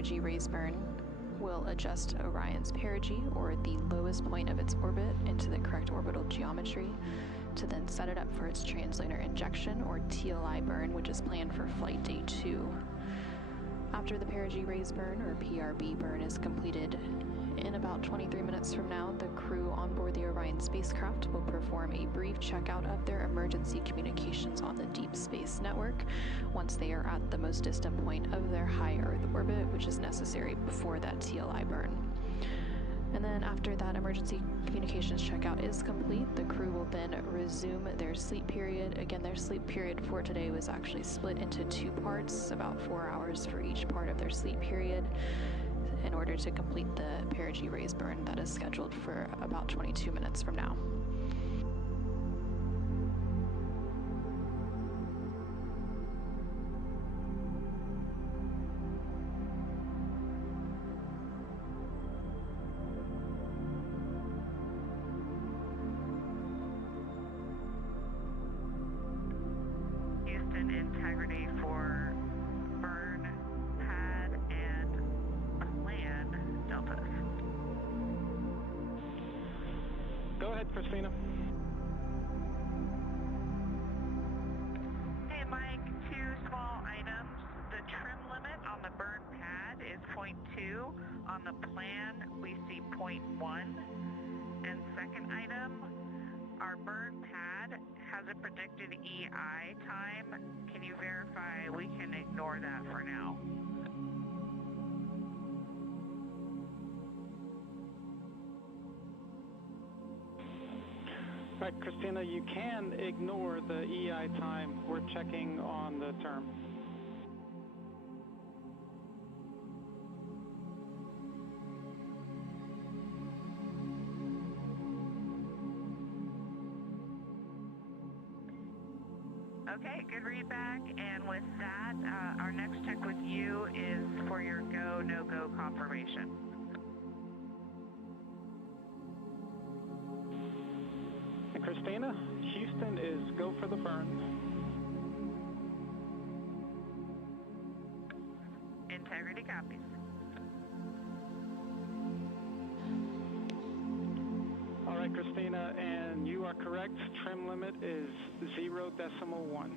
perigee raise burn will adjust Orion's perigee, or the lowest point of its orbit, into the correct orbital geometry to then set it up for its translunar injection, or TLI burn, which is planned for flight day 2. After the perigee raise burn, or PRB burn, is completed, in about 23 minutes from now, the crew on board the Orion spacecraft will perform a brief checkout of their emergency communications on the Deep Space Network once they are at the most distant point of their high Earth orbit, which is necessary before that TLI burn. And then after that emergency communications checkout is complete, the crew will then resume their sleep period. Again, their sleep period for today was actually split into 2 parts, about 4 hours for each part of their sleep period, in order to complete the perigee raise burn that is scheduled for about 22 minutes from now. Houston, integrity for burn pad and plan deltas. Go ahead, Christina. Hey, Mike, 2 small items. The trim limit on the burn pad is 0.2. On the plan, we see 0.1. And second item, our burn pad has a predicted EI time. Can you verify we can ignore that for now? Right, Christina, you can ignore the EI time. We're checking on the term. Okay, good readback. And with that, our next check with you is for your go, no-go confirmation. And Christina, Houston is go for the burn. Integrity copies. All right, Christina, and you are correct. Trim limit is 0.1.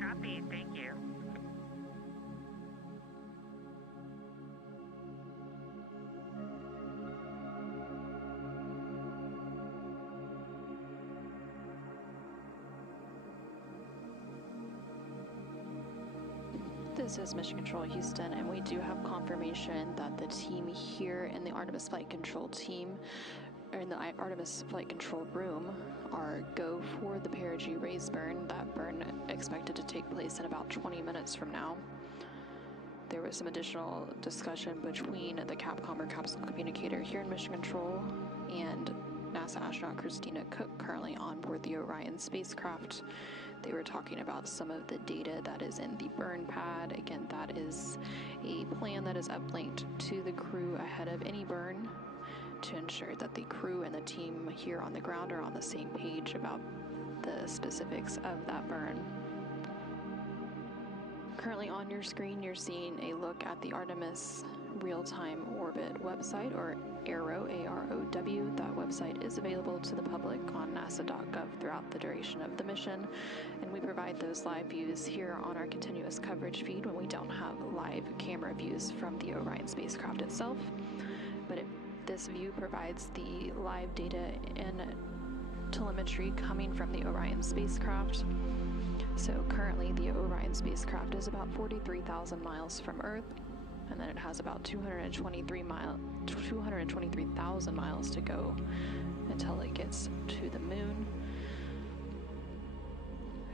Copy, thank you. This is Mission Control Houston, and we do have confirmation that the team here in the Artemis Flight Control team, or in the Artemis Flight Control room, are go for the perigee raise burn. That burn expected to take place in about 20 minutes from now. There was some additional discussion between the Capcom, or capsule communicator, here in Mission Control and NASA astronaut Christina Cook, currently on board the Orion spacecraft. They were talking about some of the data that is in the burn pad. Again, that is a plan that is uplinked to the crew ahead of any burn to ensure that the crew and the team here on the ground are on the same page about the specifics of that burn. Currently on your screen, you're seeing a look at the Artemis real-time orbit website, or AROW, A-R-O-W. That website is available to the public on nasa.gov throughout the duration of the mission, and we provide those live views here on our continuous coverage feed when we don't have live camera views from the Orion spacecraft itself. But this view provides the live data and telemetry coming from the Orion spacecraft. So currently the Orion spacecraft is about 43,000 miles from Earth, and then it has about 223,000 miles to go until it gets to the moon.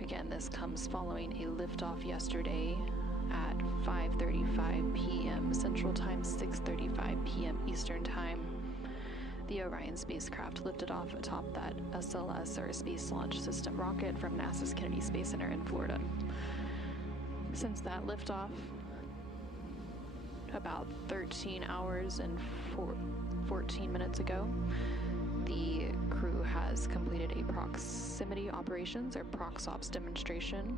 Again, this comes following a liftoff yesterday at 5:35 p.m. Central Time, 6:35 p.m. Eastern Time. The Orion spacecraft lifted off atop that SLS, or Space Launch System rocket, from NASA's Kennedy Space Center in Florida. Since that liftoff, about 13 hours and 14 minutes ago, the crew has completed a proximity operations or proxops demonstration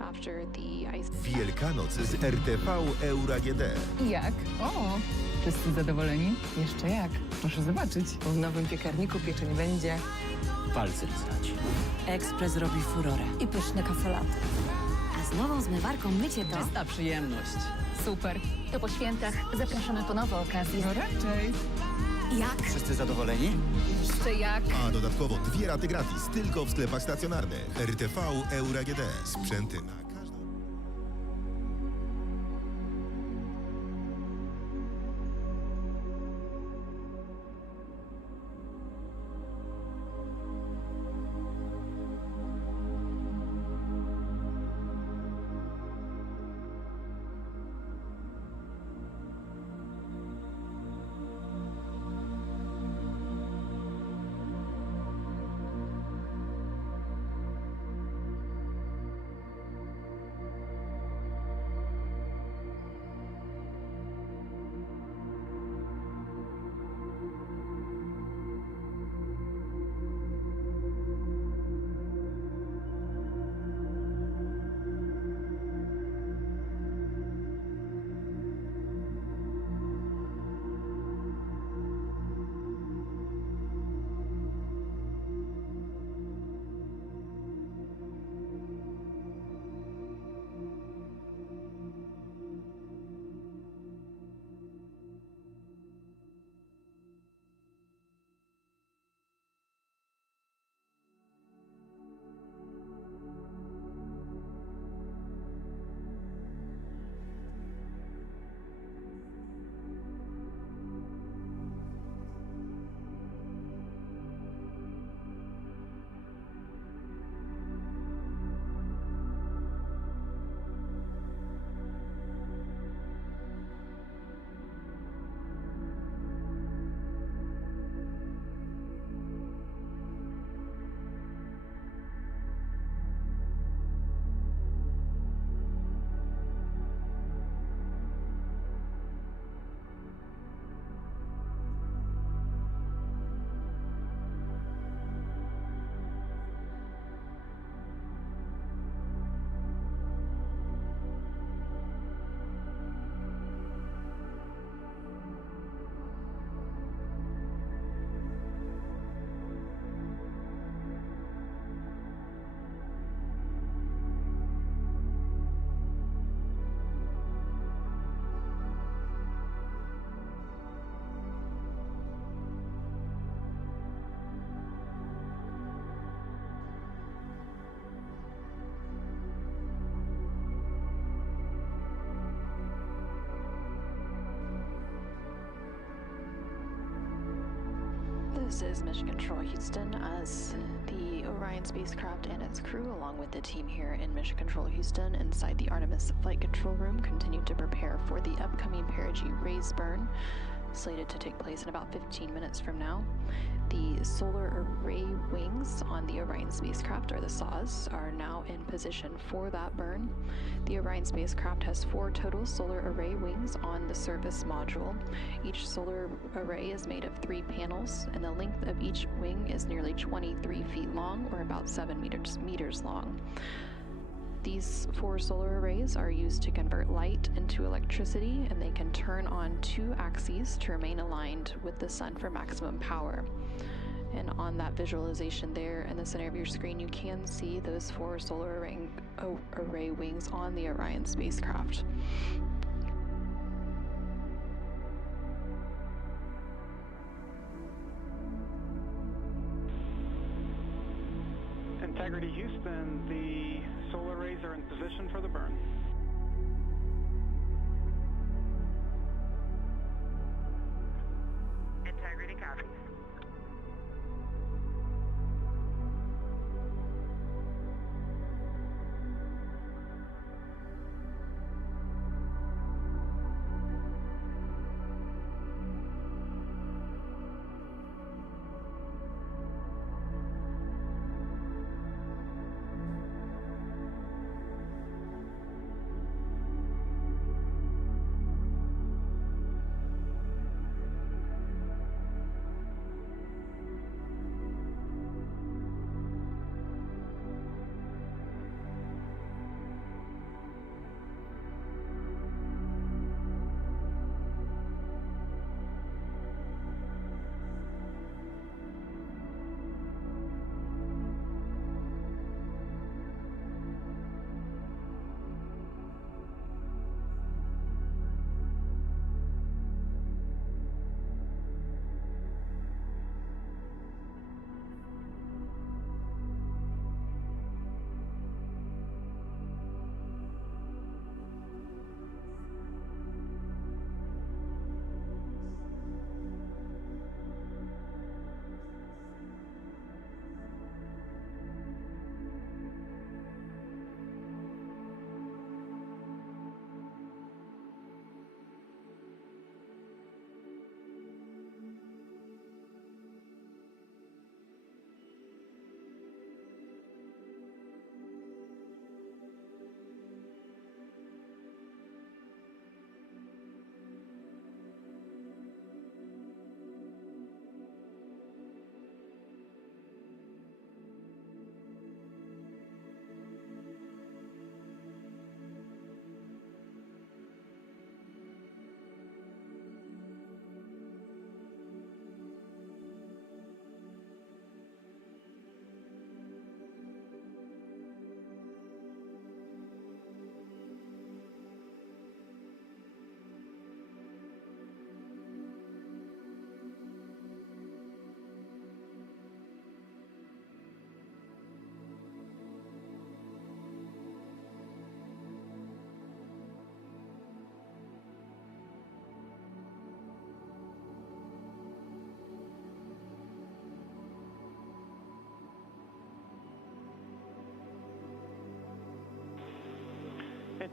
after the ice. Wielkanoc z RTV EURAGD. I jak? O, wszyscy zadowoleni? Jeszcze jak. Proszę zobaczyć. W nowym piekarniku pieczeń będzie... Palce lizać. Ekspres robi furorę. I pyszne kafelaty. A z nową zmywarką mycie to... Czysta przyjemność. Super. To po świętach zapraszamy po nowe okazje. No raczej. Jak? Wszyscy zadowoleni? Jeszcze jak. A dodatkowo 2 raty gratis tylko w sklepach stacjonarnych. RTV EURAGD. Sprzęty na każdą... This is Mission Control Houston as the Orion spacecraft and its crew, along with the team here in Mission Control Houston inside the Artemis flight control room, continue to prepare for the upcoming perigee raise burn, slated to take place in about 15 minutes from now. The solar array wings on the Orion spacecraft, or the SAW, are now in position for that burn. The Orion spacecraft has 4 total solar array wings on the service module. Each solar array is made of 3 panels, and the length of each wing is nearly 23 feet long, or about 7 meters long. These 4 solar arrays are used to convert light into electricity, and they can turn on 2 axes to remain aligned with the sun for maximum power. And on that visualization there in the center of your screen, you can see those 4 solar array wings on the Orion spacecraft. Integrity Houston, the solar arrays are in position for the burn. Integrity copies.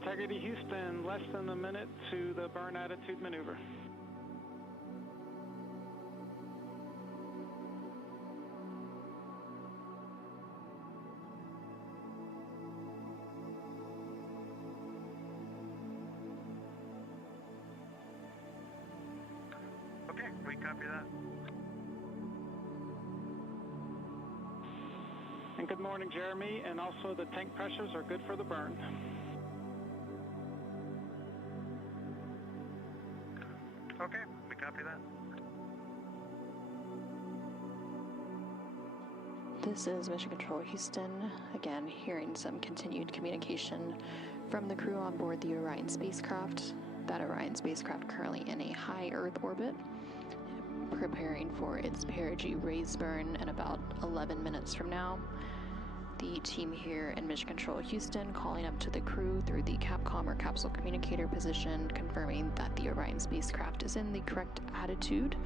Integrity Houston, less than a minute to the burn attitude maneuver. Okay, we copy that. And good morning, Jeremy, and also the tank pressures are good for the burn. Okay, we copy that. This is Mission Control Houston. Again, hearing some continued communication from the crew on board the Orion spacecraft. That Orion spacecraft currently in a high Earth orbit, preparing for its perigee raise burn in about 11 minutes from now. The team here in Mission Control Houston calling up to the crew through the Capcom or capsule communicator position, confirming that the Orion spacecraft is in the correct attitude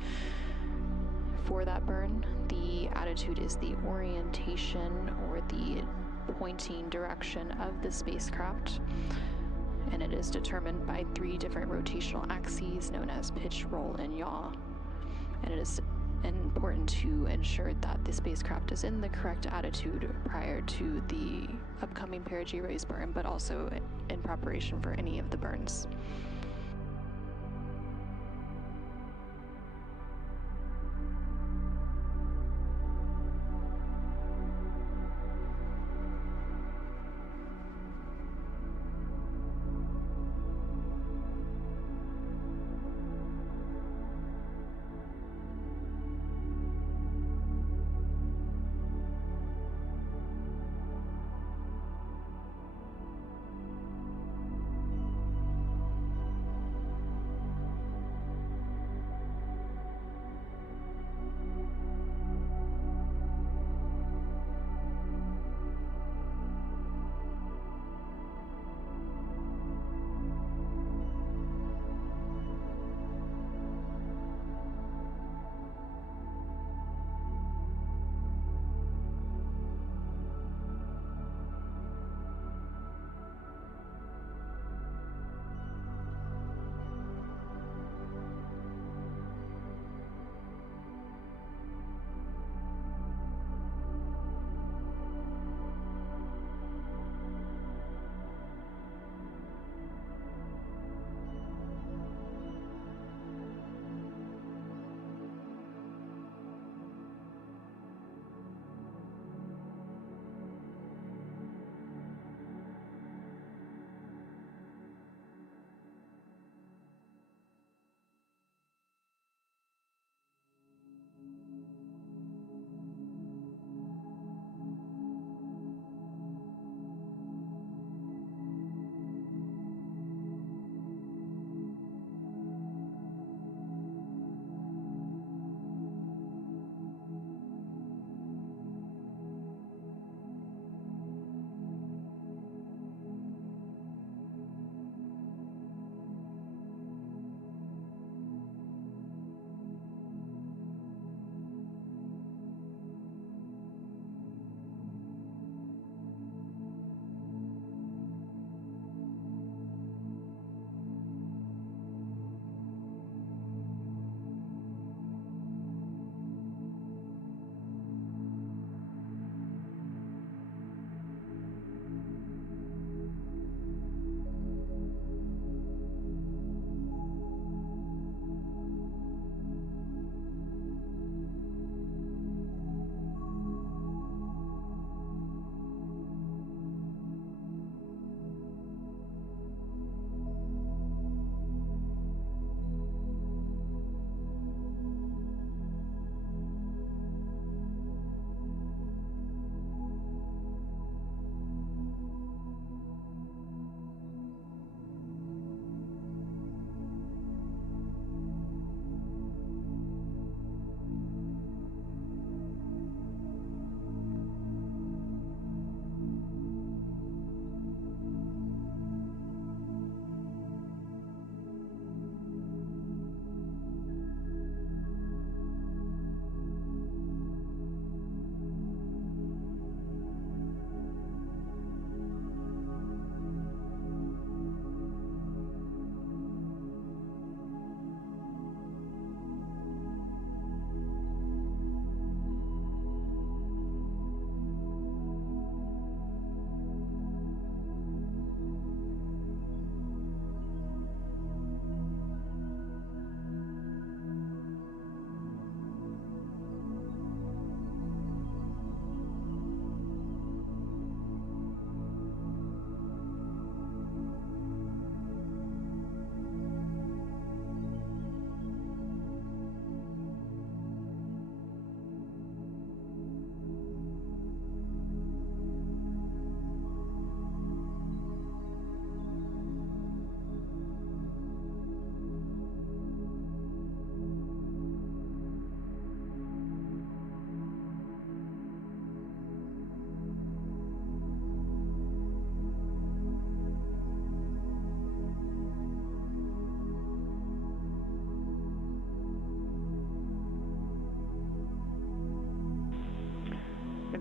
for that burn. The attitude is the orientation or the pointing direction of the spacecraft, and it is determined by 3 different rotational axes known as pitch, roll, and yaw. And it is important to ensure that the spacecraft is in the correct attitude prior to the upcoming perigee raise burn, but also in preparation for any of the burns.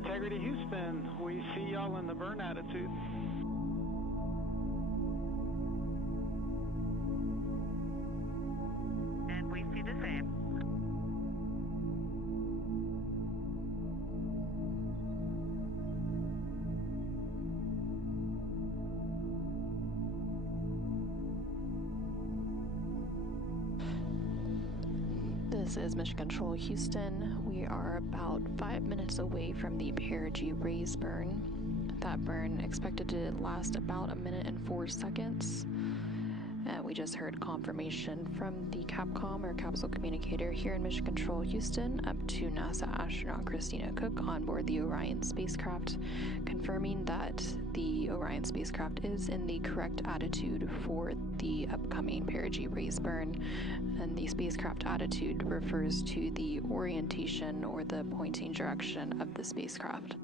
Integrity Houston, we see y'all in the burn attitude. And we see the same. This is Mission Control Houston. We are about 5 minutes away from the perigee raise burn. That burn expected to last about 1 minute and 4 seconds. We just heard confirmation from the Capcom or capsule communicator here in Mission Control Houston up to NASA astronaut Christina Cook on board the Orion spacecraft, confirming that the Orion spacecraft is in the correct attitude for the upcoming perigee raise burn. And the spacecraft attitude refers to the orientation or the pointing direction of the spacecraft.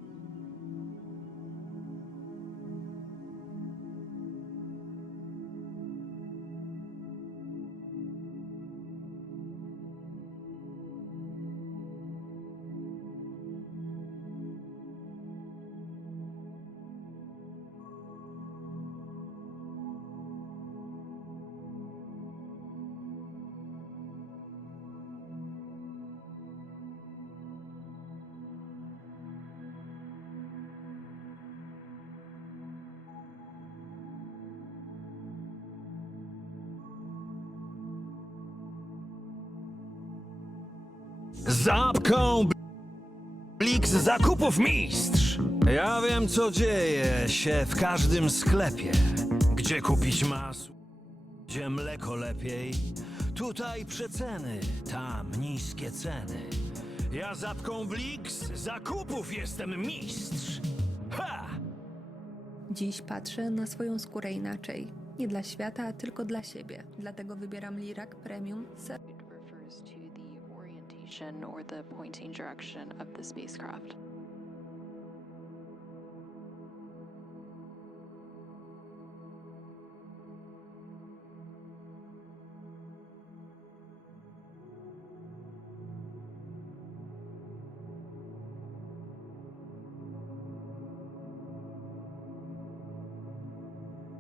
Zapką blik z zakupów mistrz. Ja wiem, co dzieje się w każdym sklepie. Gdzie kupić masło, gdzie mleko lepiej. Tutaj przeceny, tam niskie ceny. Ja Zapką blik z zakupów jestem mistrz. Ha! Dziś patrzę na swoją skórę inaczej. Nie dla świata, tylko dla siebie. Dlatego wybieram Lirak Premium Or the pointing direction of the spacecraft.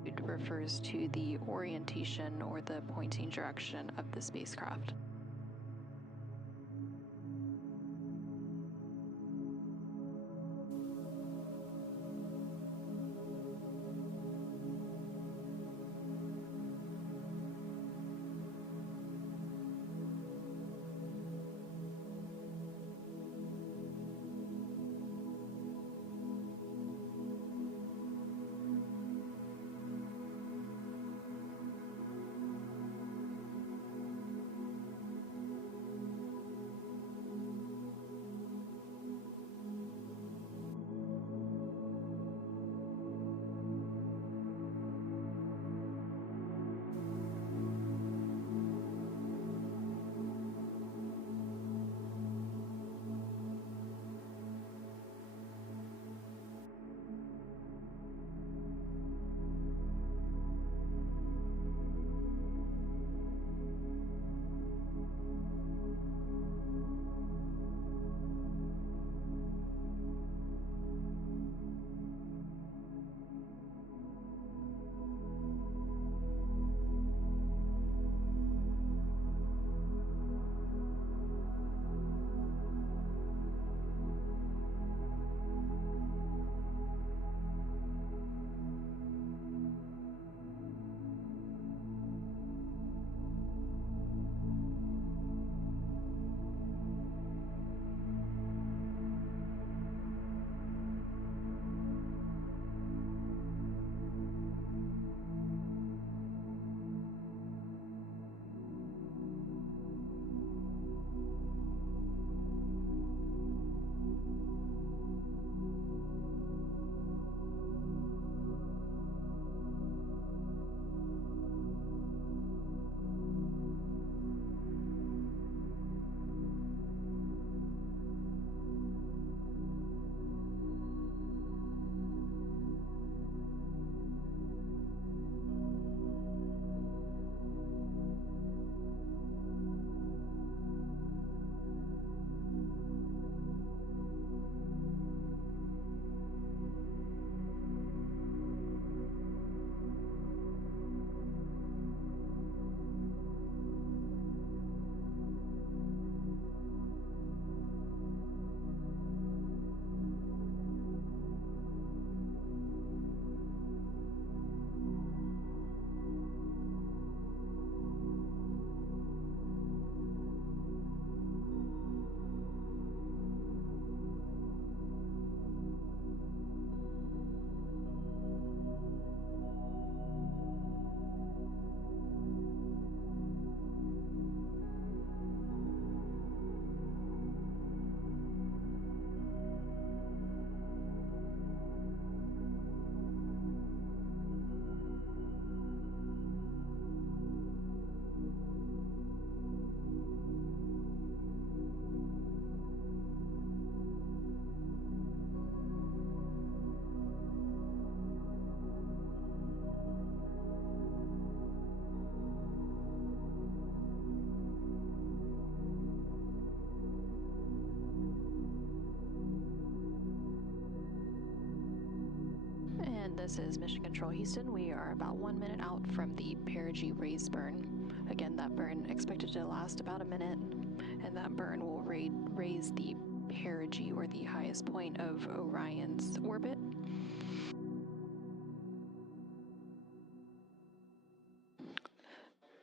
It refers to the orientation or the pointing direction of the spacecraft. this is Mission Control Houston. We are about 1 minute out from the perigee raise burn. Again, that burn expected to last about a minute, and that burn will raise the perigee, or the highest point of Orion's orbit.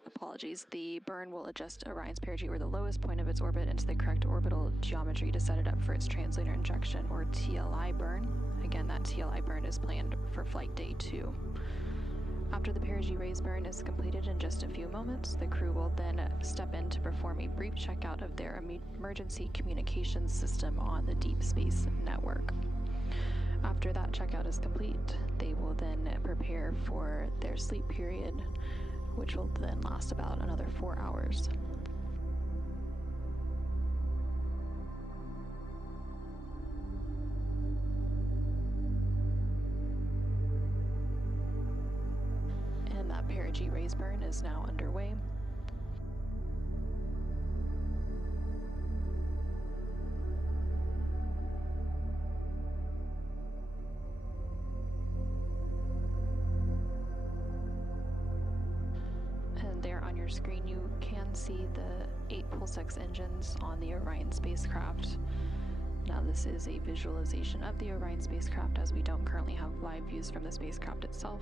Apologies. The burn will adjust Orion's perigee, or the lowest point of its orbit, into the correct orbital geometry to set it up for its translator injection, or TLI burn. Again, that TLI burn is planned for flight day 2. After the perigee raise burn is completed in just a few moments, the crew will then step in to perform a brief checkout of their emergency communications system on the Deep Space Network. After that checkout is complete, they will then prepare for their sleep period, which will then last about another 4 hours. And that perigee raise burn is now underway. Your screen, you can see the 8 Pulsex engines on the Orion spacecraft. Now, this is a visualization of the Orion spacecraft, as we don't currently have live views from the spacecraft itself,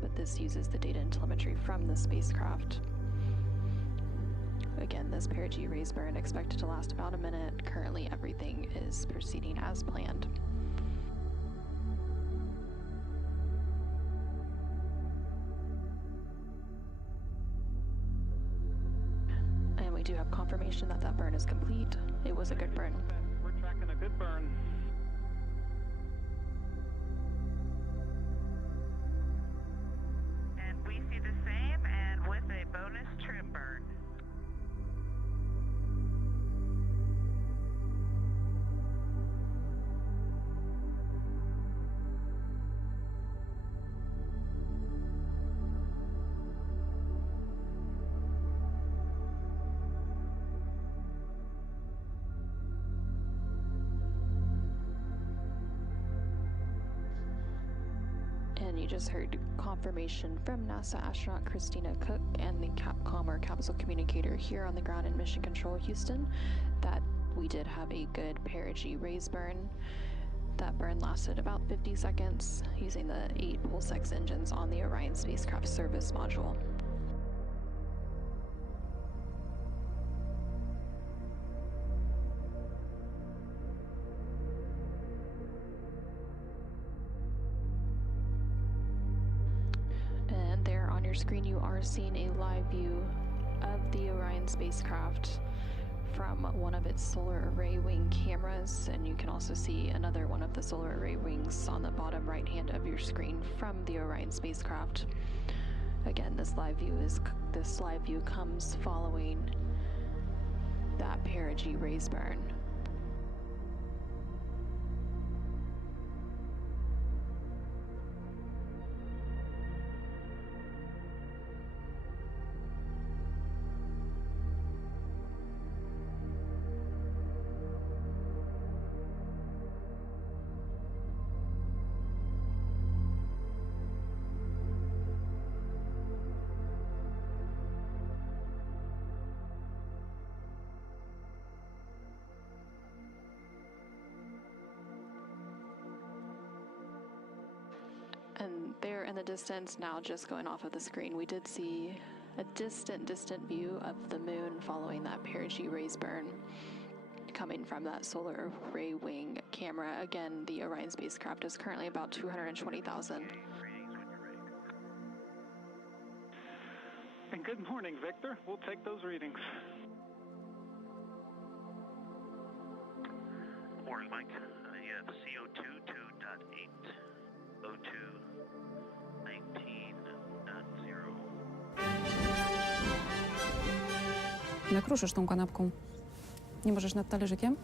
but this uses the data and telemetry from the spacecraft. Again, this perigee raise burn expected to last about a minute. Currently, everything is proceeding as planned. We do have confirmation that that burn is complete. It was a good burn. We're tracking a good burn. And we see the same, and with a bonus trim burn. And you just heard confirmation from NASA astronaut Christina Cook and the Capcom, or capsule communicator, here on the ground in Mission Control Houston, that we did have a good perigee raise burn. That burn lasted about 50 seconds using the 8 Pulsex engines on the Orion spacecraft service module. Screen, you are seeing a live view of the Orion spacecraft from one of its solar array wing cameras, and you can also see another one of the solar array wings on the bottom right hand of your screen from the Orion spacecraft. Again, this live view comes following that perigee raise burn. And there in the distance, now just going off of the screen, we did see a distant view of the moon following that perigee raise burn coming from that solar array wing camera. Again, the Orion spacecraft is currently about 220,000. And good morning, Victor. We'll take those readings. Morning, Mike. You have CO2 2.8. O2 19.0. Jak ruszysz tą kanapką? Nie możesz nad talerzykiem?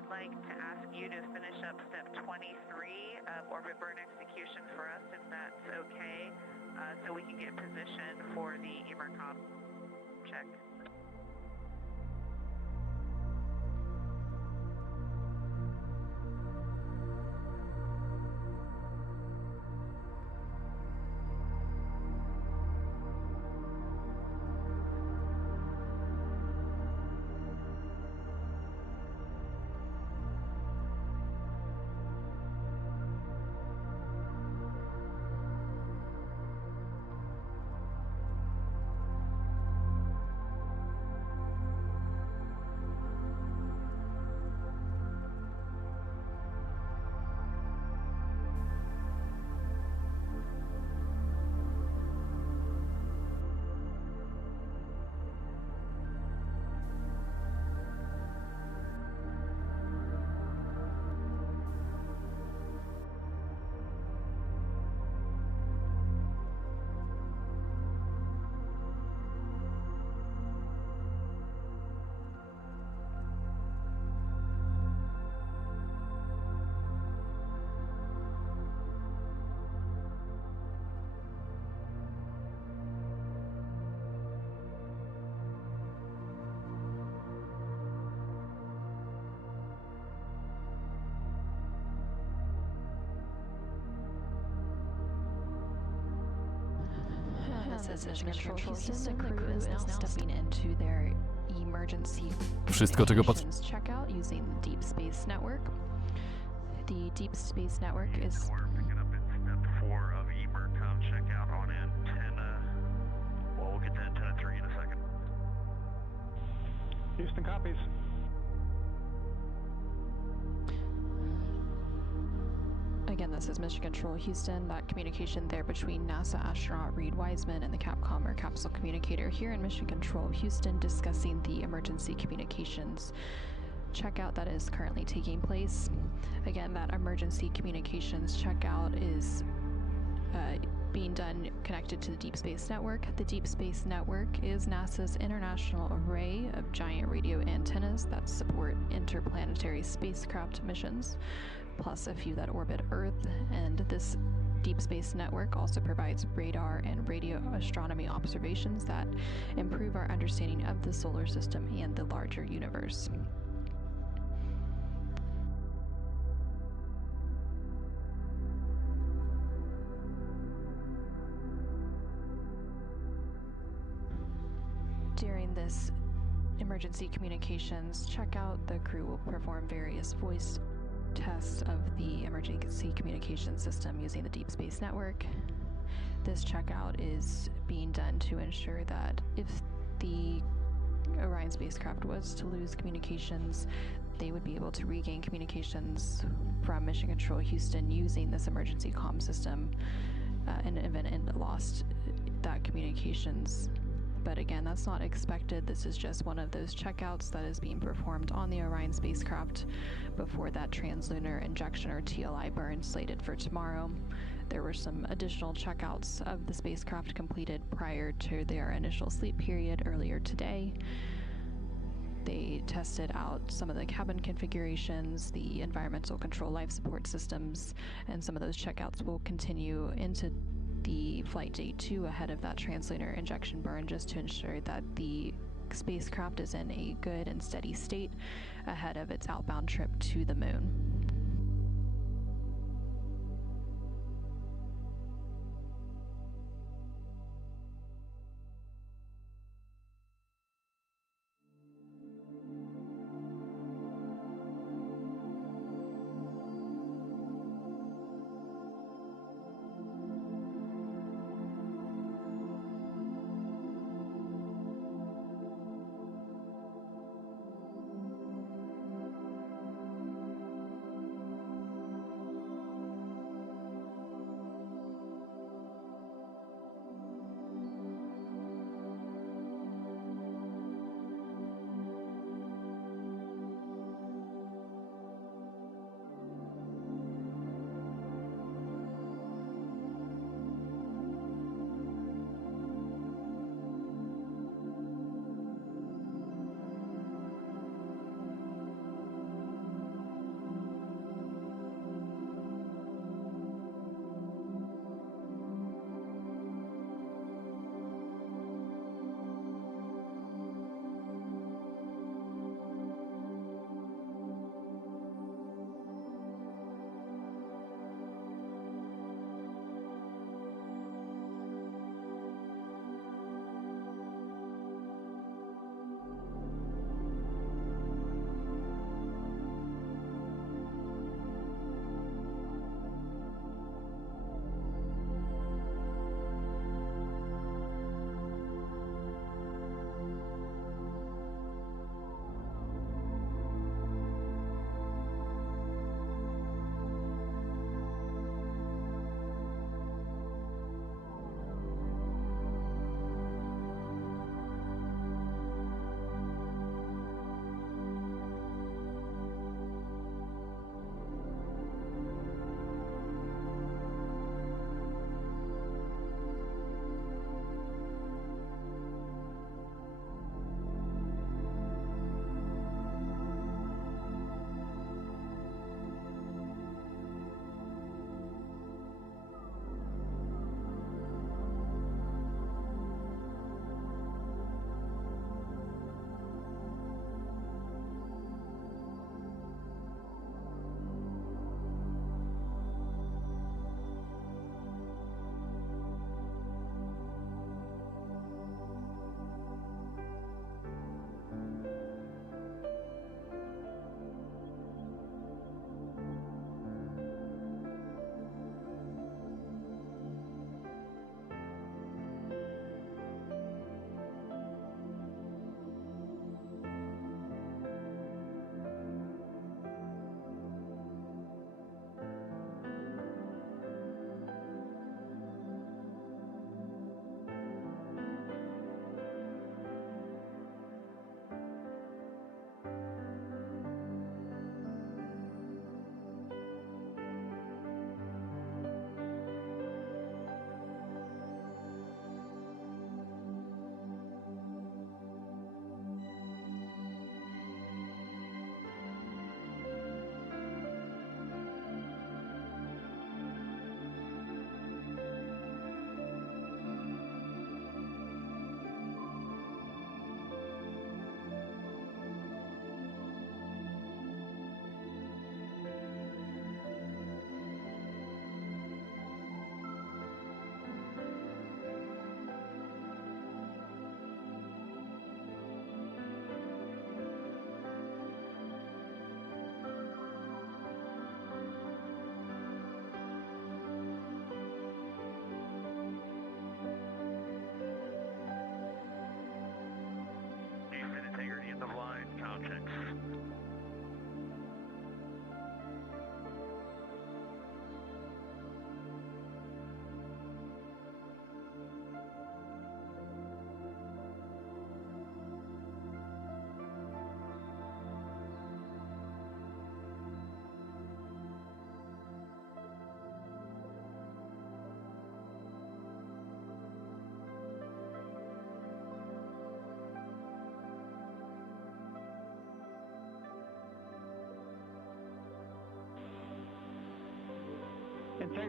would like to ask you to finish up step 23 of orbit burn execution for us, if that's okay, so we can get positioned for the EMERCOM check. This is Mission Control Houston. The crew is now stepping into their emergency Wszystko, czego communications checkout using the Deep Space Network. The Deep Space Network is... We're picking up at step 4 of EMERCOM checkout on antenna. Well, we'll get to antenna 3 in a second. Houston copies. Again, this is Mission Control Houston. That communication there between NASA astronaut Reed Wiseman and the Capcom or capsule communicator here in Mission Control Houston, discussing the emergency communications checkout that is currently taking place. Again, that emergency communications checkout is being done connected to the Deep Space Network. The Deep Space Network is NASA's international array of giant radio antennas that support interplanetary spacecraft missions, plus a few that orbit Earth. And this Deep Space Network also provides radar and radio astronomy observations that improve our understanding of the solar system and the larger universe. During this emergency communications checkout, the crew will perform various voice tests of the emergency communication system using the Deep Space Network. This checkout is being done to ensure that if the Orion spacecraft was to lose communications, they would be able to regain communications from Mission Control Houston using this emergency comm system in the event it lost that communications. But again, that's not expected. This is just one of those checkouts that is being performed on the Orion spacecraft before that translunar injection or TLI burn slated for tomorrow. There were some additional checkouts of the spacecraft completed prior to their initial sleep period earlier today. They tested out some of the cabin configurations, the environmental control life support systems, and some of those checkouts will continue into the flight day 2 ahead of that translunar injection burn, just to ensure that the spacecraft is in a good and steady state ahead of its outbound trip to the moon.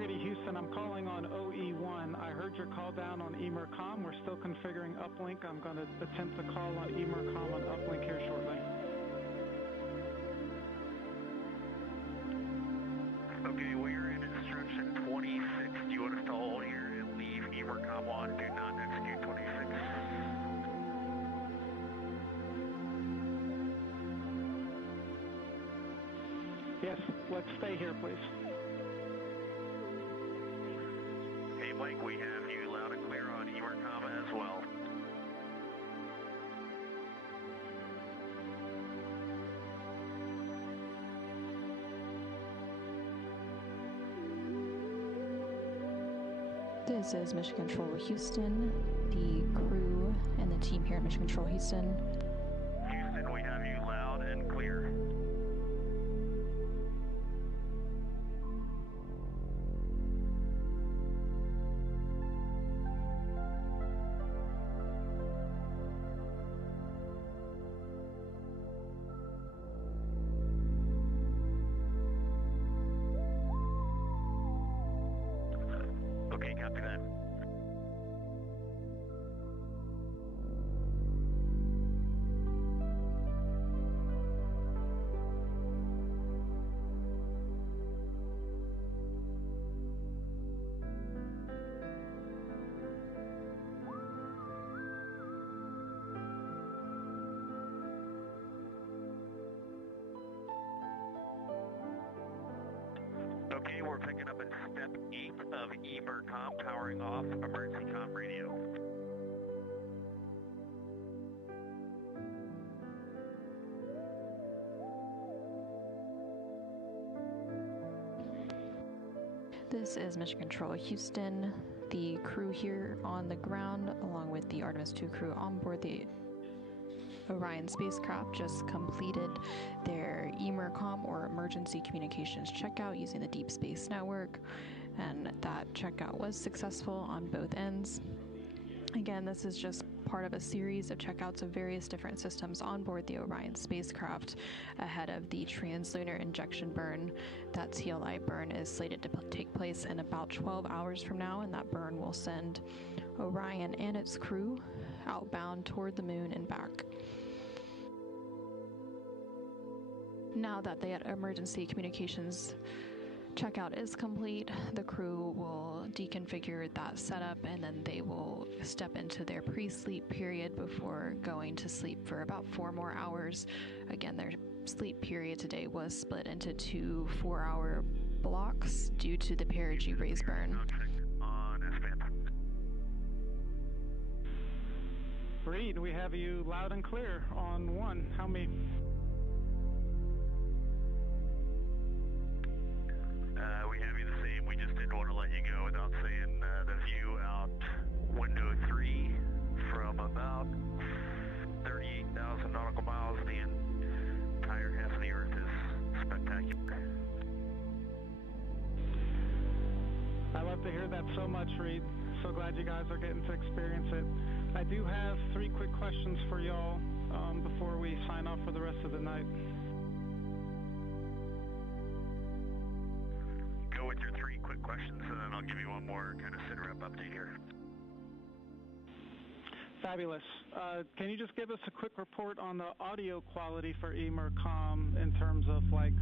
Integrity Houston, I'm calling on OE1. I heard your call down on emercom. We're still configuring uplink. I'm going to attempt to call on emercom on uplink here shortly. Okay, we're in instruction 26. Do you want us to hold here and leave emercom on? Do not execute 26. Yes, let's stay here, please. Hey, Mike, we have you loud and clear on emercom as well. This is Mission Control Houston, the crew and the team here at Mission Control Houston. Houston, we have you loud and clear. Okay, copy that. Okay, we're picking up at step 8 of emercom, powering off emergency comm radio. This is Mission Control Houston, the crew here on the ground, along with the Artemis II crew on board the Orion spacecraft, just completed their emercom or emergency communications checkout using the Deep Space Network, and that checkout was successful on both ends. Again, this is just part of a series of checkouts of various different systems on board the Orion spacecraft ahead of the translunar injection burn. That TLI burn is slated to take place in about 12 hours from now, and that burn will send Orion and its crew outbound toward the moon and back. Now that the emergency communications checkout is complete, the crew will deconfigure that setup, and then they will step into their pre-sleep period before going to sleep for about 4 more hours. Again, their sleep period today was split into 2 4-hour blocks due to the perigee raise burn. Reed, we have you loud and clear on 1. How many? We have you the same. We just didn't want to let you go without saying the view out window 3 from about 38,000 nautical miles of the entire half of the Earth is spectacular. I love to hear that so much, Reed. So glad you guys are getting to experience it. I do have 3 quick questions for y'all before we sign off for the rest of the night. Go with your 3 quick questions, and then I'll give you one more kind of sit-rep update here. Fabulous. Can you just give us a quick report on the audio quality for emercom in terms of like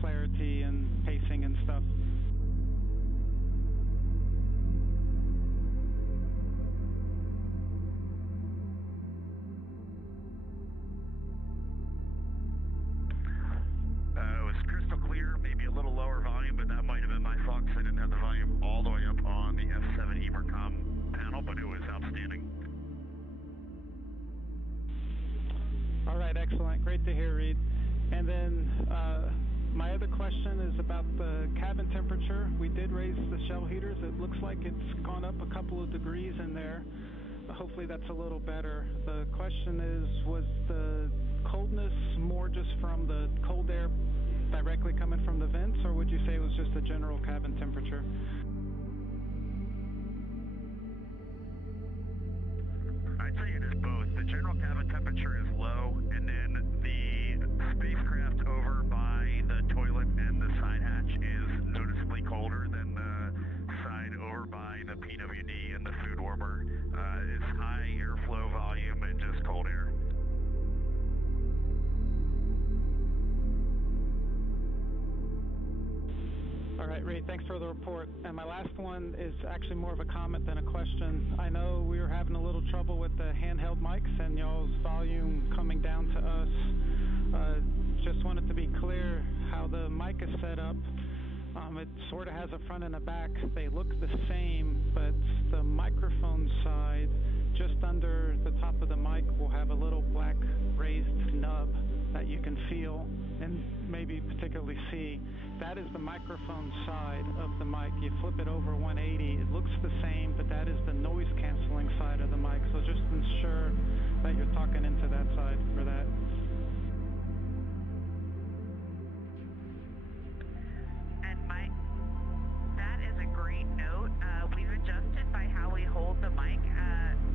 clarity and pacing and stuff? It was crystal clear, maybe a little lower volume, but that might have been my fault because I didn't have the volume all the way up on the F7 emercom panel, but it was outstanding. All right, excellent. Great to hear, Reed. And then my other question is about the cabin temperature. We did raise the shell heaters. It looks like it's gone up a couple of degrees in there. Hopefully that's a little better. The question is, was the coldness more just from the cold air directly coming from the vents, or would you say it was just a general cabin temperature? I'd say it is both. The general cabin temperature is low, and then the spacecraft over by the toilet and the side hatch is noticeably colder than the Reed. Thanks for the report. And my last one is actually more of a comment than a question. I know we were having a little trouble with the handheld mics and y'all's volume coming down to us. Just wanted to be clear how the mic is set up. It sort of has a front and a back. They look the same, but the microphone side, just under the top of the mic, will have a little black raised nub that you can feel and maybe particularly see. That is the microphone side of the mic. You flip it over 180, it looks the same, but that is the noise canceling side of the mic. So just ensure that you're talking into that side for that. And Mike, that is a great note. We've adjusted by how we hold the mic.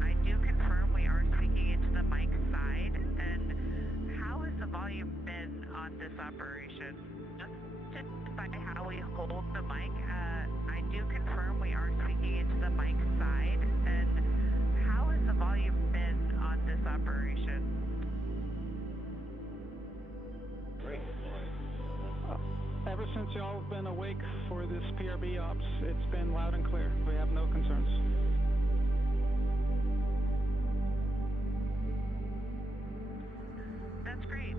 I do confirm we are speaking into the mic side. And how has the volume been on this operation? Just by how we hold the mic, I do confirm we are speaking into the mic side. And how has the volume been on this operation? Great. Ever since y'all have been awake for this PRB ops, it's been loud and clear. We have no concerns. That's great.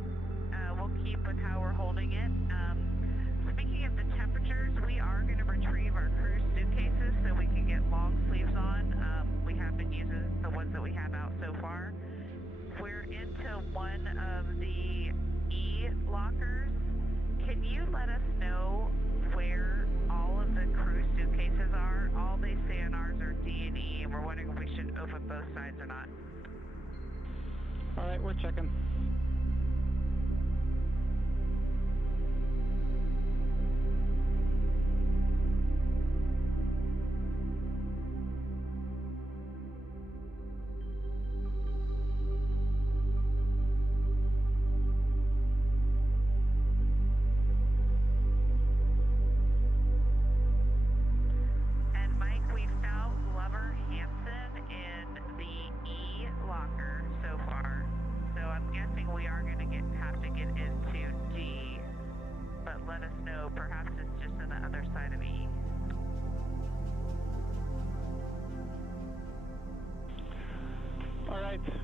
We'll keep with how we're holding it. Speaking of the temperatures, we are going to retrieve our cruise suitcases so we can get long sleeves on. We have been using the ones that we have out so far. We're into one of the E lockers. Can you let us know where all of the cruise suitcases are? All they say on ours are D and E, and we're wondering if we should open both sides or not. All right, we're checking.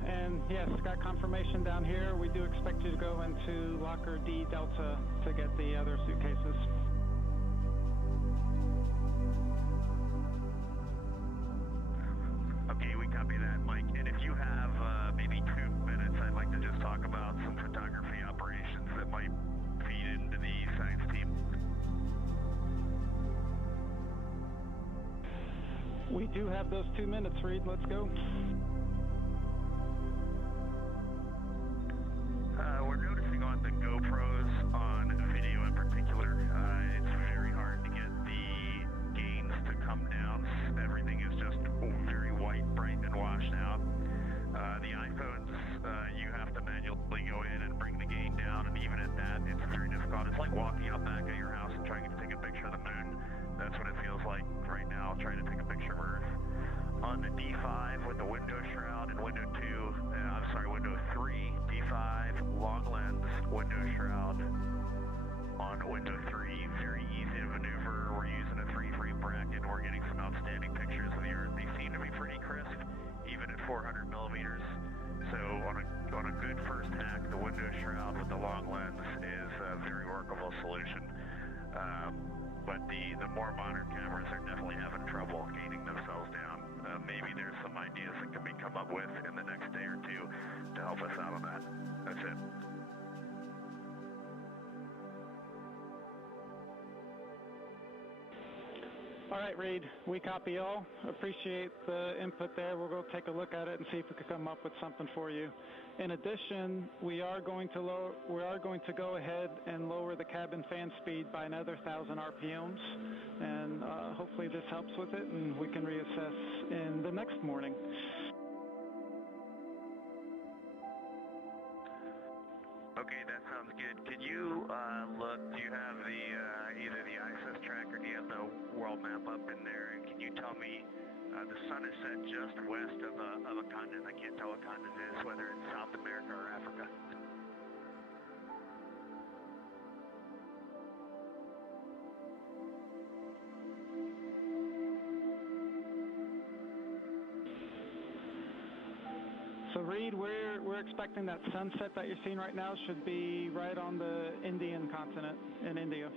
And yes, got confirmation down here. We do expect you to go into locker D Delta to get the other suitcases. Okay, we copy that, Mike. And if you have maybe 2 minutes, I'd like to just talk about some photography operations that might feed into the science team. We do have those 2 minutes, Reed. Let's go. We're noticing on the GoPros, on video in particular, it's very hard to get the gains to come down. Everything is just very white, bright, and washed out. The iPhones, you have to manually go in and bring the gain down, and even at that, it's very difficult. It's like walking out back at your house and trying to take a picture of the moon. That's what it feels like right now, trying to take a picture of Earth. On the D5 with the window shroud and window 3, D5, long lens, window shroud. On window 3, very easy to maneuver. We're using a 3-frame bracket. We're getting some outstanding pictures of the Earth. They seem to be pretty crisp, even at 400 millimeters. So on a good first hack, the window shroud with the long lens is a very workable solution. But the more modern cameras are definitely having trouble gaining themselves down. Maybe there's some ideas that can be come up with in the next day or two to help us out on that. That's it. All right, Reed, we copy all. Appreciate the input there. We'll go take a look at it and see if we can come up with something for you. In addition, we are going to go ahead and lower the cabin fan speed by another 1,000 RPMs, and hopefully this helps with it, and we can reassess in the next morning. Okay, that sounds good. Could you look, do you have the either the ISS tracker, do you have the world map up in there, and can you tell me the sun is set just west of a continent? I can't tell what continent it is, whether it's South America or Africa. So Reed, we're expecting that sunset that you're seeing right now should be right on the Indian continent in India.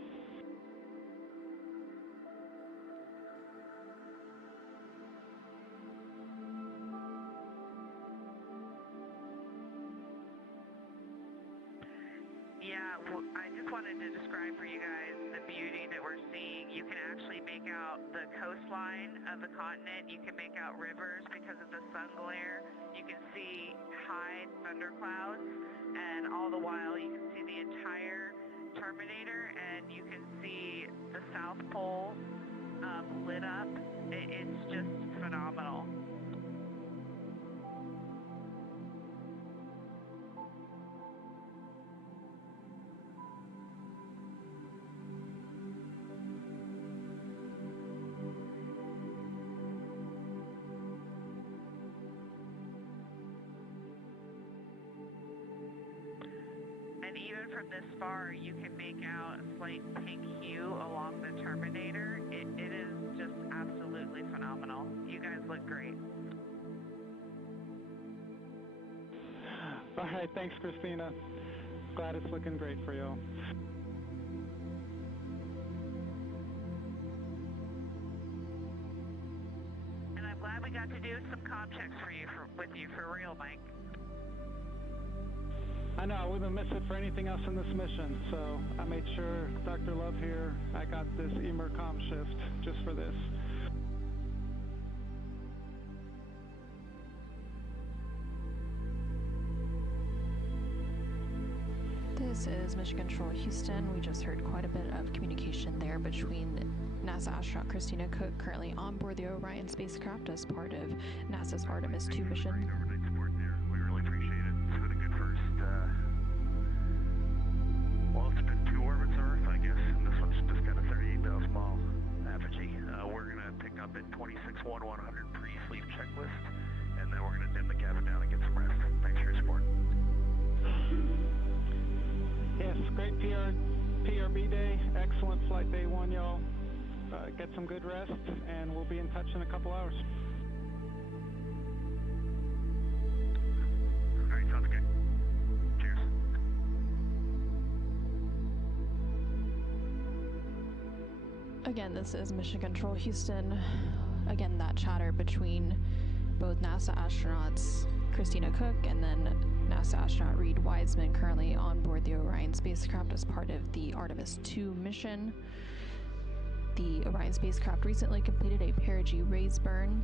Yeah, well, I just wanted to describe for you guys the beauty that we're seeing. You can actually make out the coastline of the continent. You can make out rivers because of the sun glare. You can see high thunderclouds, and all the while you can see the entire Terminator, and you can see the South Pole lit up. It's just phenomenal. And even from this far, you can make out a slight pink hue along the Terminator. It is just absolutely phenomenal. You guys look great. All right, thanks, Christina. Glad it's looking great for you. And I'm glad we got to do some comm checks with you for real, Mike. I know, I wouldn't miss it for anything else in this mission, so I made sure, Dr. Love here, I got this emercom shift just for this. This is Mission Control Houston. We just heard quite a bit of communication there between NASA astronaut Christina Cook, currently on board the Orion spacecraft as part of NASA's Artemis II mission. We really appreciate it. It's been a good first, well, it's been 2 orbits of Earth, I guess, and this one's just got a 38,000 mile apogee. We're going to pick up at 26-100 pre-sleep checklist, and then we're going to dim the cabin down and get some rest. Thanks for your support. Yes, great PRB day, excellent flight day 1, y'all. Get some good rest, and we'll be in touch in a couple hours. All right, sounds good. Cheers. Again, this is Mission Control Houston. Again, that chatter between both NASA astronauts Christina Cook and then NASA astronaut Reed Wiseman, currently on board the Orion spacecraft as part of the Artemis II mission. The Orion spacecraft recently completed a perigee raise burn,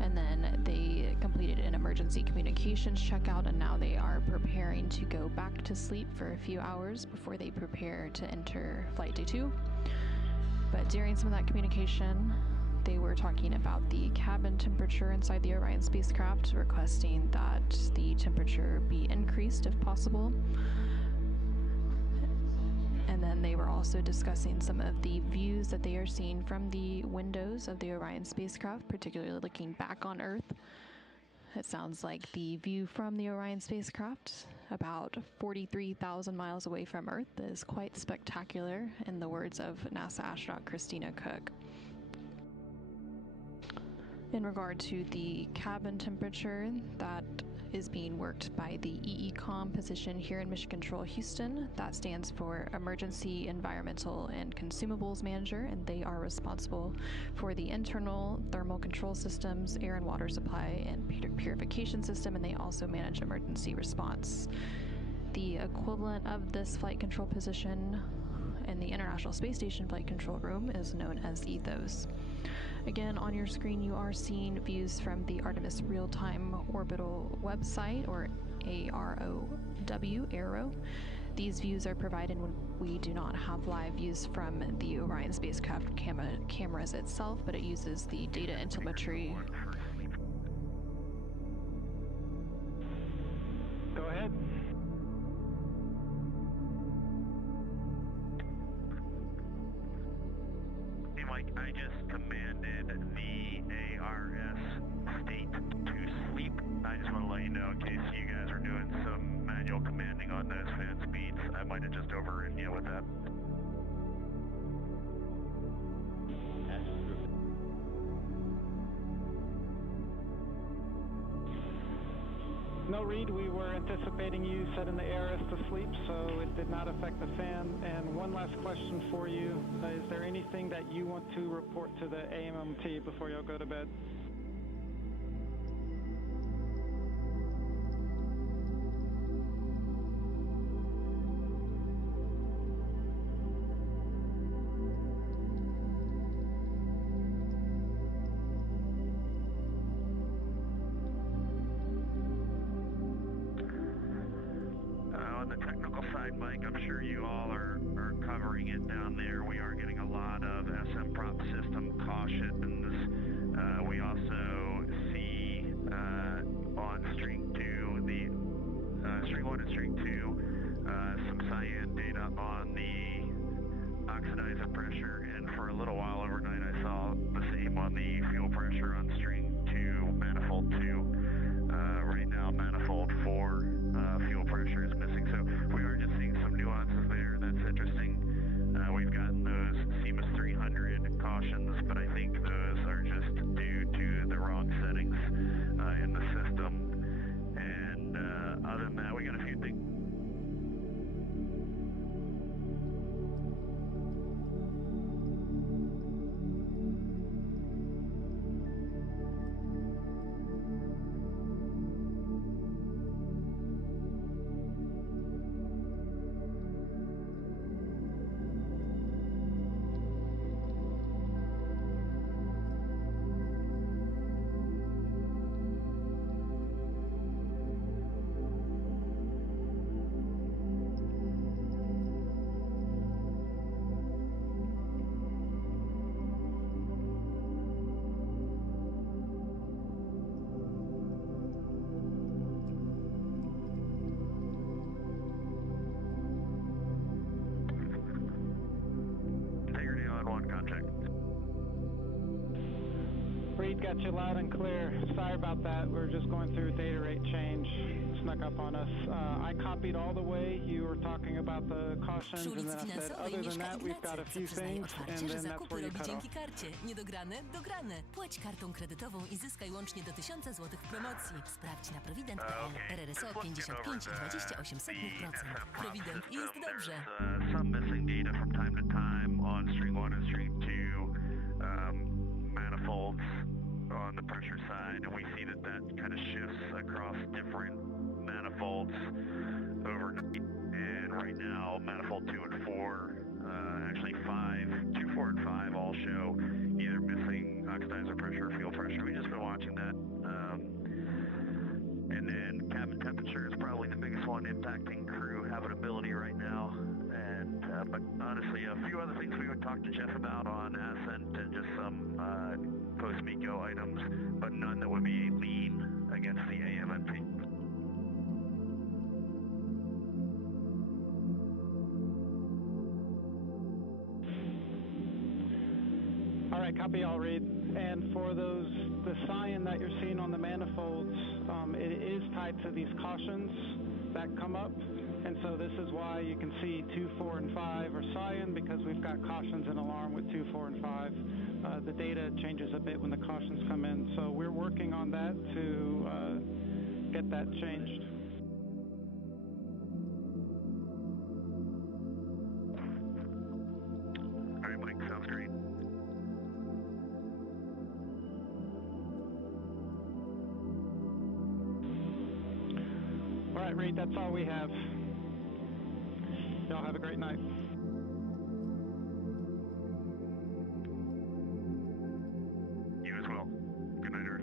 and then they completed an emergency communications checkout, and now they are preparing to go back to sleep for a few hours before they prepare to enter Flight Day 2. But during some of that communication, they were talking about the cabin temperature inside the Orion spacecraft, requesting that the temperature be increased if possible. And then they were also discussing some of the views that they are seeing from the windows of the Orion spacecraft, particularly looking back on Earth. It sounds like the view from the Orion spacecraft, about 43,000 miles away from Earth, is quite spectacular, in the words of NASA astronaut Christina Cook. In regard to the cabin temperature, that is being worked by the EECOM position here in Mission Control Houston. That stands for Emergency Environmental and Consumables Manager, and they are responsible for the internal thermal control systems, air and water supply, and purification system, and they also manage emergency response. The equivalent of this flight control position in the International Space Station Flight Control Room is known as Ethos. Again, on your screen you are seeing views from the Artemis Real-Time Orbital website, or AROW. These views are provided when we do not have live views from the Orion spacecraft cameras itself, but it uses the data and telemetry. Go ahead. Hey, Mike, I just commanded the ARS state to sleep. I just want to let you know, in case you guys are doing some manual commanding on those fan speeds, I might have just overridden you with that. No, Reed, we were anticipating you setting the ARS to sleep, so it did not affect the fan. And one last question for you. Is there anything that you want to report to the AMMT before you'll go to bed? On the technical side, Mike, I'm sure you all are covering it down there. We are getting a lot of SM prop system cautions. We also see on string 2, the string 1 and string 2, some cyan data on the oxidizer pressure, and for a little while overnight I saw the same on the fuel pressure on string 2, manifold 2. Right now, manifold 4 fuel pressure is missing, so we are just seeing some nuances there. That's interesting. We've gotten those CMUS 300 cautions, but I think those are just due to the wrong settings in the system. And other than that, we got a few things. Reed, got you loud and clear. Sorry about that. We're just going through data rate change. Snuck up on us. I copied all the way. You were talking about the cautions, and then I said, other than that, we've got a few things, and then that's where you cut off. Niedograne, dograne. Płać kartą kredytową i zyskaj łącznie do 1000 zł promocji. Sprawdź na Provident.pl. RRSO 55,28%. Provident jest dobrze. Some missing data from time to time on string 1 and string 2. Manifolds on the pressure side, and we see that kind of shifts across different manifolds overnight. And right now, manifold 2 and 4, actually 5, 2, 4, and 5 all show either missing oxidizer pressure or fuel pressure. We've just been watching that. And then cabin temperature is probably the biggest one impacting crew habitability right now. And but honestly, a few other things we would talk to Jeff about on Ascent and just some post-MECO items, but none that would be a lean against the AMMT. All right, copy all, Reed. And for the cyan that you're seeing on the manifolds, it is tied to these cautions that come up. And so this is why you can see 2, 4, and 5 are cyan, because we've got cautions and alarm with 2, 4, and 5. The data changes a bit when the cautions come in. So we're working on that to get that changed. All right, Mike, sounds great. All right, Reed, that's all we have. Y'all have a great night. You as well. Good night, Earth.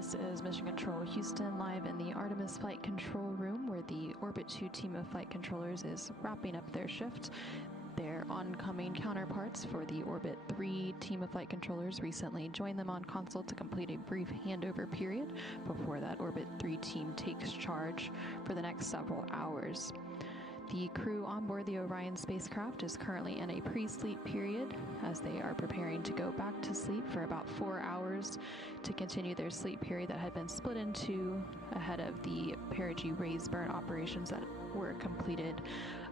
This is Mission Control Houston live in the Artemis Flight Control Room, where the Orbit 2 team of flight controllers is wrapping up their shift. Their oncoming counterparts for the Orbit 3 team of flight controllers recently joined them on console to complete a brief handover period before that Orbit 3 team takes charge for the next several hours. The crew on board the Orion spacecraft is currently in a pre-sleep period as they are preparing to go back to sleep for about 4 hours to continue their sleep period that had been split in two ahead of the perigee raise burn operations that were completed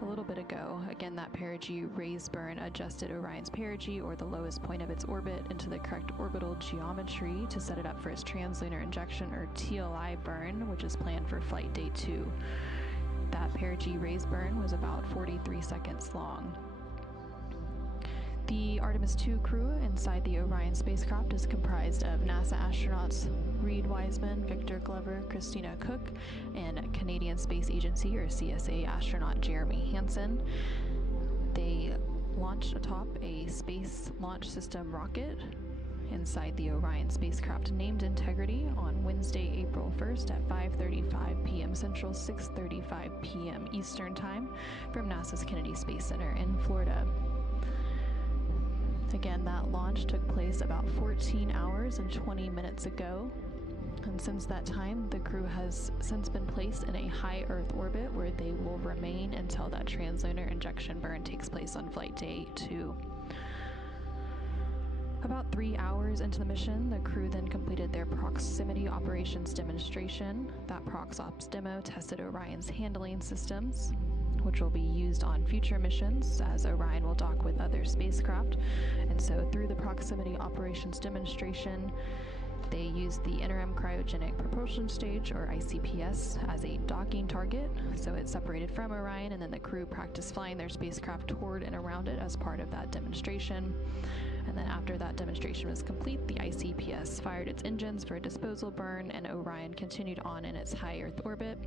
a little bit ago. Again, that perigee raise burn adjusted Orion's perigee, or the lowest point of its orbit, into the correct orbital geometry to set it up for its translunar injection, or TLI burn, which is planned for flight day 2. That perigee raise burn was about 43 seconds long. The Artemis II crew inside the Orion spacecraft is comprised of NASA astronauts Reed Wiseman, Victor Glover, Christina Cook, and Canadian Space Agency, or CSA, astronaut Jeremy Hansen. They launched atop a Space Launch System rocket inside the Orion spacecraft named Integrity on Wednesday, April 1st at 5:35 p.m. Central, 6:35 p.m. Eastern Time from NASA's Kennedy Space Center in Florida. Again, that launch took place about 14 hours and 20 minutes ago. And since that time, the crew has since been placed in a high Earth orbit where they will remain until that translunar injection burn takes place on flight day 2. About 3 hours into the mission, the crew then completed their proximity operations demonstration. That Prox Ops demo tested Orion's handling systems, which will be used on future missions as Orion will dock with other spacecraft. And so through the proximity operations demonstration, they used the interim cryogenic propulsion stage, or ICPS, as a docking target. So it separated from Orion, and then the crew practiced flying their spacecraft toward and around it as part of that demonstration. And then after that demonstration was complete, the ICPS fired its engines for a disposal burn, and Orion continued on in its high Earth orbit.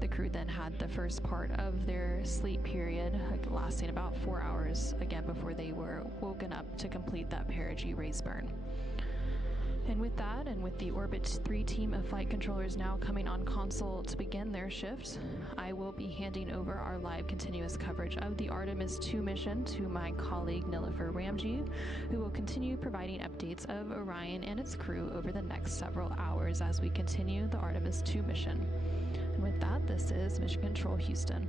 The crew then had the first part of their sleep period, lasting about 4 hours, again before they were woken up to complete that perigee raise burn. And with that, and with the Orbit 3 team of flight controllers now coming on console to begin their shift, I will be handing over our live continuous coverage of the Artemis II mission to my colleague Nilofer Ramji, who will continue providing updates of Orion and its crew over the next several hours as we continue the Artemis II mission. And with that, this is Mission Control Houston.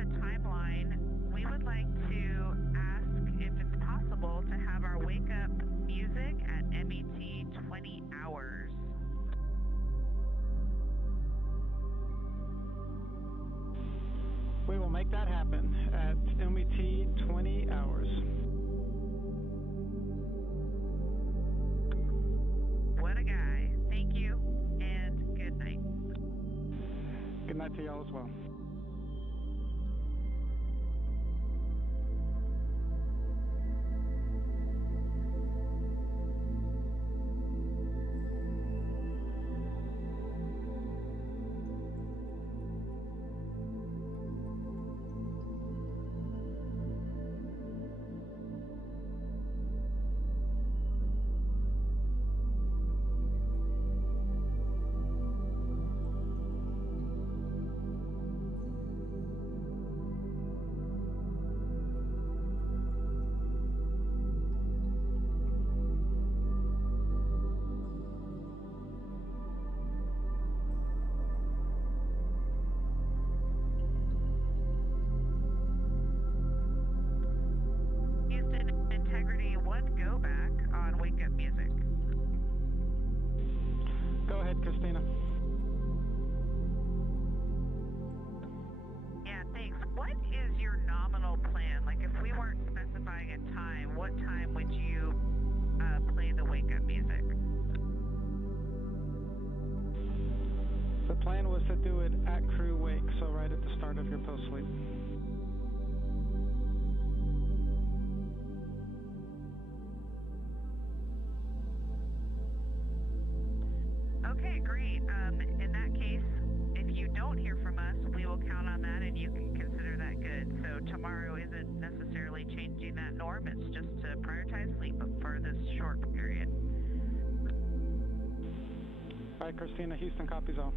the timeline, we would like to ask if it's possible to have our wake up music at MET 20 hours. We will make that happen at MET 20 hours. What a guy. Thank you, and good night. Good night to y'all as well. Christina. Yeah, thanks. What is your nominal plan? Like, if we weren't specifying a time, what time would you play the wake-up music? The plan was to do it at crew wake, so right at the start of your post-sleep. Okay, great. In that case, if you don't hear from us, we will count on that and you can consider that good. So tomorrow isn't necessarily changing that norm, it's just to prioritize sleep for this short period. All right, Christina, Houston copies all.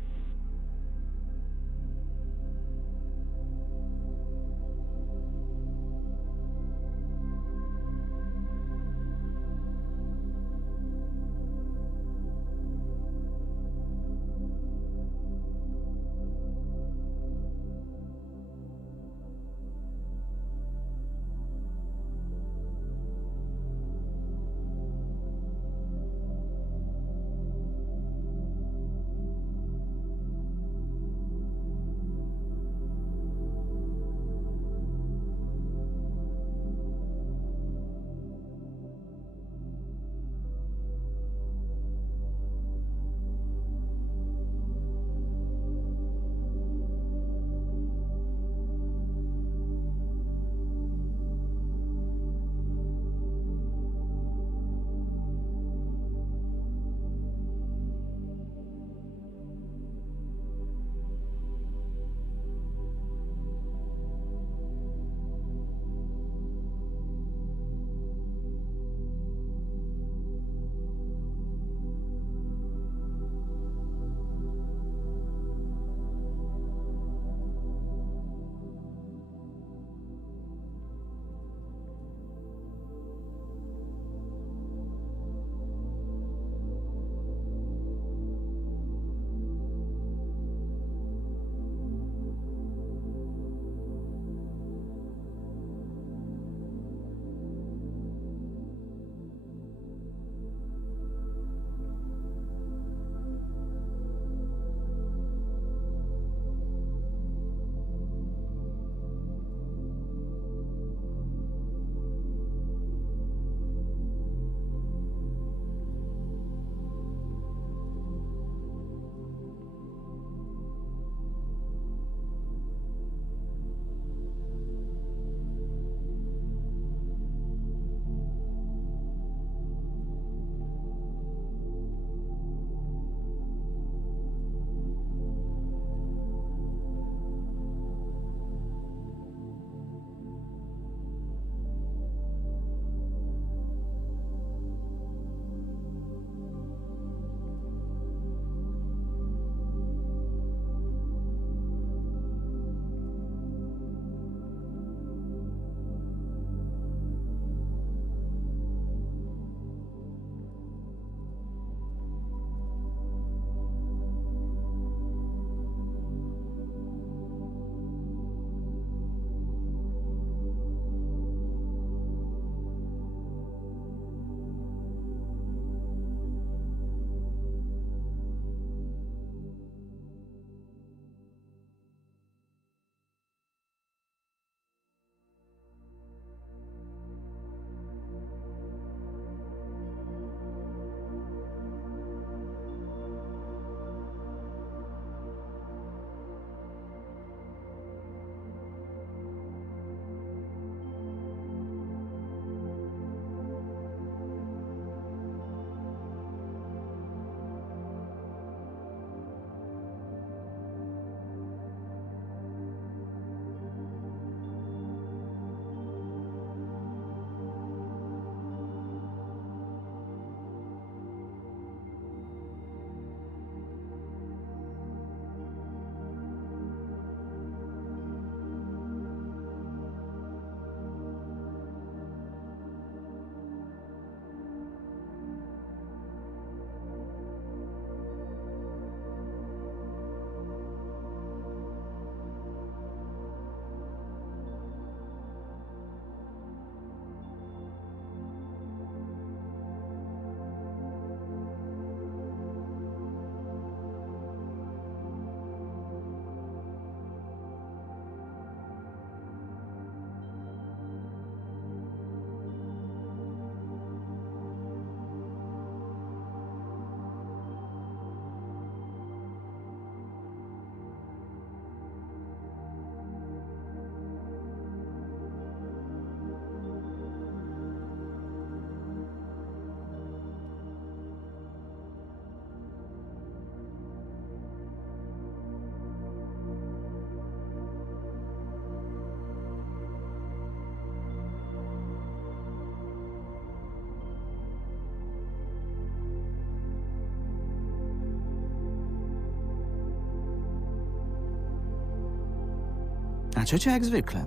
A ciocia jak zwykle.